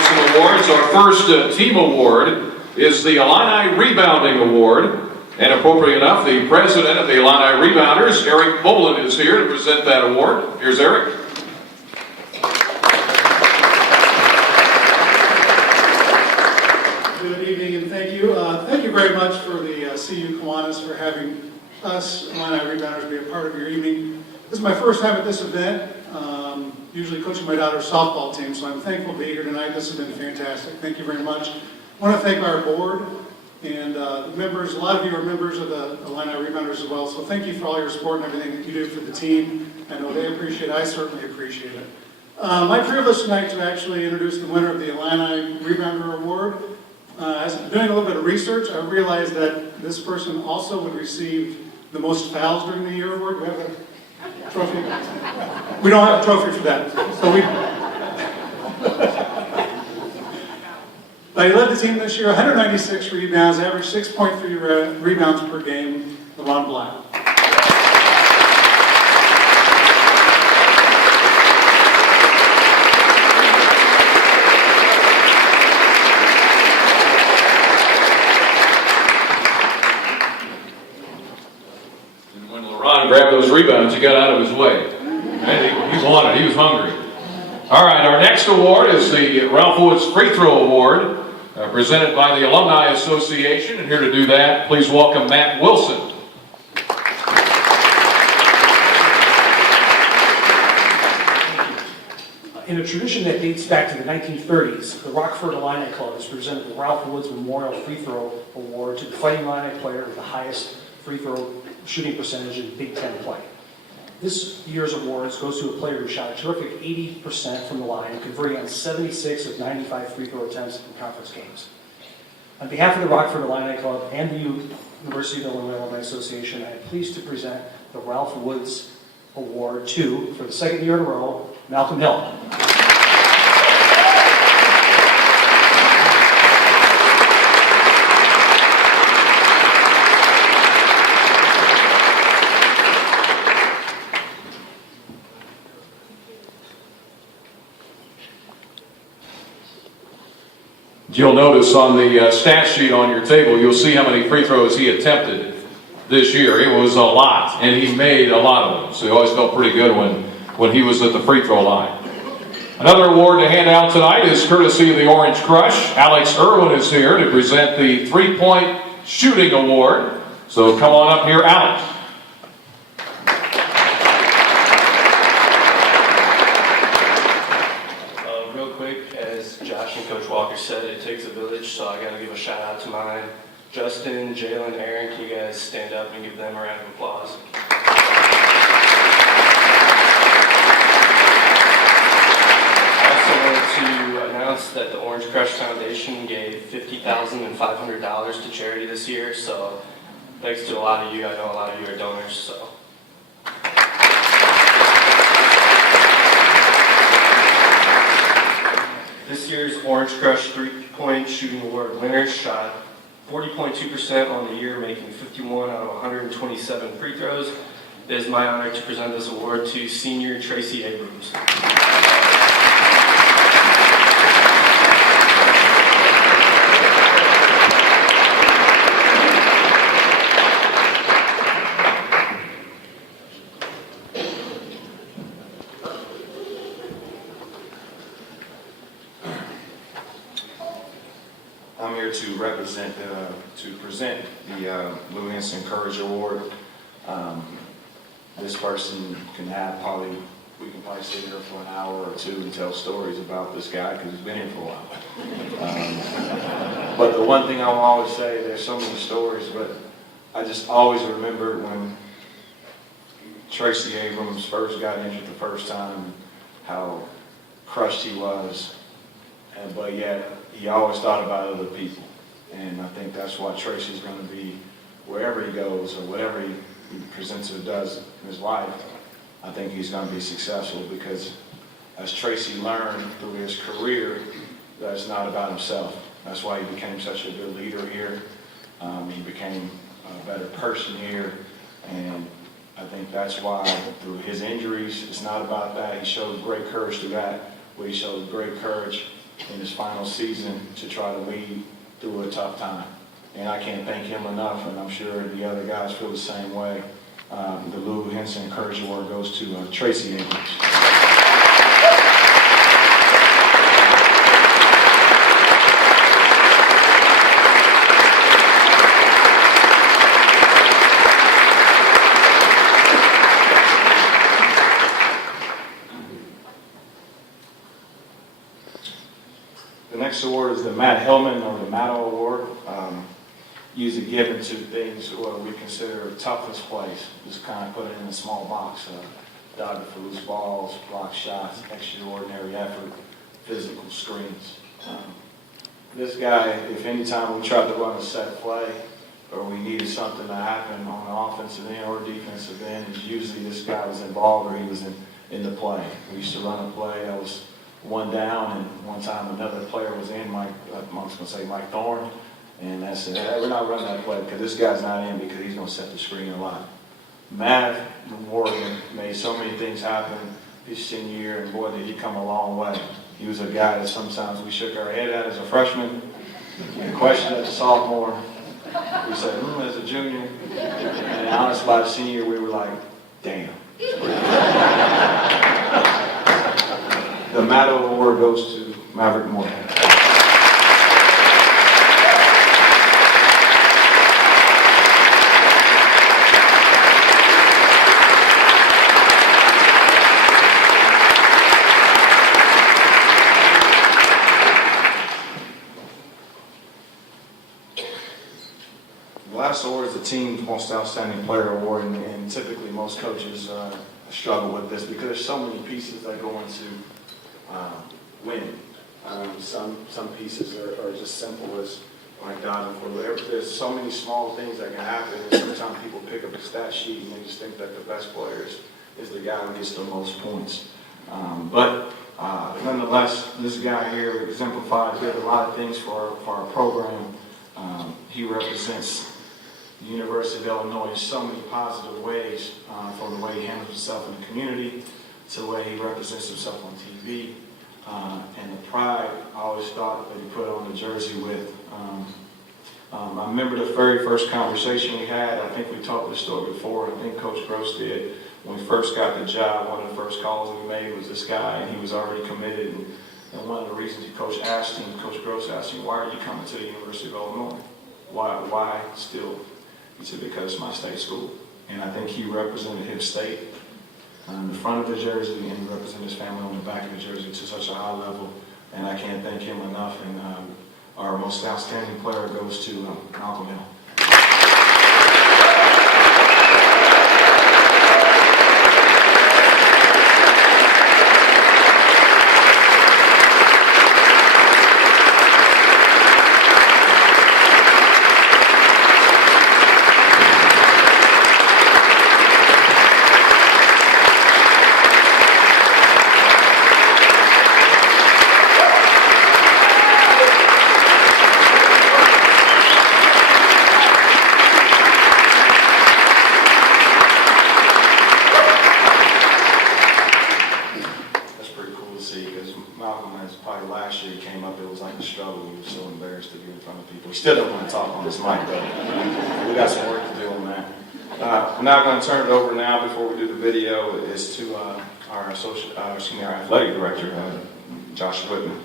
announce some awards. Our first team award is the Illini Rebounding Award. And appropriate enough, the president of the Illini Rebounders, Eric Boland, is here to present that award. Here's Eric. Good evening and thank you. Thank you very much for the CU Kiwanis for having us, Illini Rebounders, be a part of your evening. This is my first time at this event, usually coaching my daughter's softball team, so I'm thankful to be here tonight. This has been fantastic. Thank you very much. I want to thank our board and the members. A lot of you are members of the Illini Rebounders as well, so thank you for all your support and everything that you do for the team. I know they appreciate it. I certainly appreciate it. My privilege tonight to actually introduce the winner of the Illini Rebounder Award. As I'm doing a little bit of research, I realized that this person also would receive the most fouls during the year award. Do we have a trophy? We don't have a trophy for that. But he led the team this year, 196 rebounds, averaged 6.3 rebounds per game, LeBron Black. And when LeBron grabbed those rebounds, he got out of his way. And he wanted, he was hungry. All right, our next award is the Ralph Woods Free Throw Award, presented by the Alumni Association. And here to do that, please welcome Matt Wilson. In a tradition that dates back to the 1930s, the Rockford Illini Club has presented the Ralph Woods Memorial Free Throw Award to the Fighting Illini player with the highest free throw shooting percentage in Big Ten play. This year's awards goes to a player who shot a terrific 80% from the line, converting on 76 of 95 free throw attempts in conference games. On behalf of the Rockford Illini Club and the University of Illinois Alumni Association, I am pleased to present the Ralph Woods Award to, for the second year in a row, Malcolm Hill. You'll notice on the stat sheet on your table, you'll see how many free throws he attempted this year. It was a lot, and he made a lot of them. So he always felt pretty good when he was at the free throw line. Another award to hand out tonight is courtesy of the Orange Crush. Alex Irwin is here to present the 3-Point Shooting Award. So come on up here, Alex. Josh and Coach Walker said, it takes a village, so I got to give a shout out to mine. Justin, Jalen, Aaron, can you guys stand up and give them a round of applause? I also wanted to announce that the Orange Crush Foundation gave $50,500 to charity this year, so thanks to a lot of you. I know a lot of you are donors, so. This year's Orange Crush 3-Point Shooting Award winners shot 40.2% on the year, making 51 out of 127 free throws. It is my honor to present this award to senior Tracy Abrams. I'm here to present the Luminous Courage Award. This person can have we can probably sit here for an hour or two and tell stories about this guy because he's been here for a while. But the one thing I will always say, there's so many stories, but I just always remember when Tracy Abrams first got injured the first time, how crushed he was, but yet he always thought about other people. And I think that's why Tracy's going to be, wherever he goes or whatever he presents or does in his life, I think he's going to be successful because as Tracy learned through his career, that it's not about himself. That's why he became such a good leader here. He became a better person here, and I think that's why through his injuries, it's not about that. He showed great courage through that, where he showed great courage in his final season to try to lead through a tough time. And I can't thank him enough, and I'm sure the other guys feel the same way. The Lou Henson Courage Award goes to Tracy Abrams. The next award is the Matt Hellman or the Matto Award. Usually given to things what we consider toughest plays. Just kind of put it in a small box. Dodging for loose balls, block shots, extraordinary effort, physical screens. This guy, if any time we tried to run a set play or we needed something to happen on the offensive end or defensive end, it's usually this guy was involved or he was in the play. We used to run a play that was one down, and one time another player was in, Mike Thorne, and I said, hey, we're not running that play because this guy's not in because he's going to set the screen a lot. Matt Morgan made so many things happen his senior year, and boy, did he come a long way. He was a guy that sometimes we shook our head at as a freshman, we questioned as a sophomore, we said, as a junior, and honestly, by the senior year, we were like, damn. The Matto Award goes to Maverick Morgan. The last award is the Team's Most Outstanding Player Award, and typically most coaches struggle with this because there's so many pieces that go into winning. Some pieces are just simple as like dodging for there's so many small things that can happen, and sometimes people pick up a stat sheet and they just think that the best player is the guy who gets the most points. But nonetheless, this guy here exemplifies, did a lot of things for our program. He represents the University of Illinois in so many positive ways, from the way he handles himself in the community to the way he represents himself on TV, and the pride I always thought that he put on the jersey with. I remember the very first conversation we had. I think we talked this story before. I think Coach Gross did. When we first got the job, one of the first calls we made was this guy, and he was already committed. And one of the reasons Coach Gross asked him, why are you coming to the University of Illinois? Why still? He said, because it's my state school. And I think he represented his state on the front of the jersey, and he represented his family on the back of the jersey to such a high level. And I can't thank him enough. And our most outstanding player goes to Malcolm Hill. Last year he came up, it was like a struggle. He was so embarrassed to get in front of people. He still don't want to talk on this mic, though. We got some work to do on that. I'm now going to turn it over now, before we do the video, is to our athletic director, Josh Whitman.